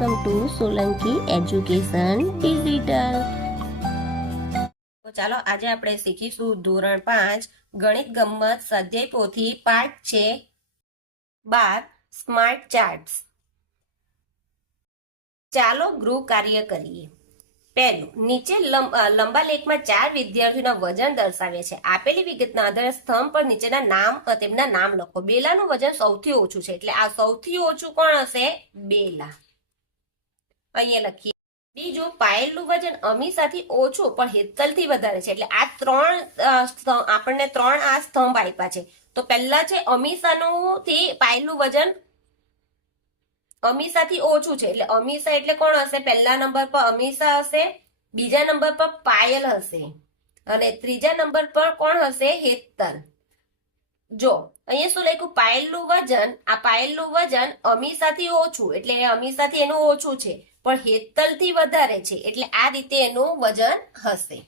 Welcome to Solanki education digital. તો ચાલો આજે આપણે શીખીશું ધોરણ 5 ગણિત ગમ્મત સ્વાધ્યાય પોથી પાઠ છે 12 સ્માર્ટ ચાર્ટ્સ. ચાલો ગૃહ કાર્ય કરીએ. પહેલું, નીચે લંબા લેખમાં 4 વિદ્યાર્થીઓના વજન દર્શાવ્યા છે. આપેલી વિગતના આધારે સ્તંભ પર નીચેના નામ તેમના નામ લખો. બેલાનું વજન સૌથી ઓછું છે એટલે આ સૌથી ઓછું કોણ હશે? બેલા. અહીંયા લખીએ. બીજું, પાયલનું વજન અમીષાથી ઓછું પણ હેતલથી વધારે છે એટલે આ આપણને ત્રણ આ સ્તંભ આપ્યા છે. તો પહેલા છે અમીષાનું થી પાયલનું વજન અમીષાથી ઓછું છે એટલે અમીષા એટલે કોણ હશે? પહેલા નંબર પર અમીષા હશે, બીજા નંબર પર પાયલ હશે અને ત્રીજા નંબર પર કોણ હશે? હેતલ. જો અહીંયા શું લખ્યું? પાયલનું વજન, આ પાયલનું વજન અમીષાથી ઓછું એટલે અમીષાથી એનું ઓછું છે પણ હેતલથી વધારે છે એટલે આ રીતે એનું વજન હશે.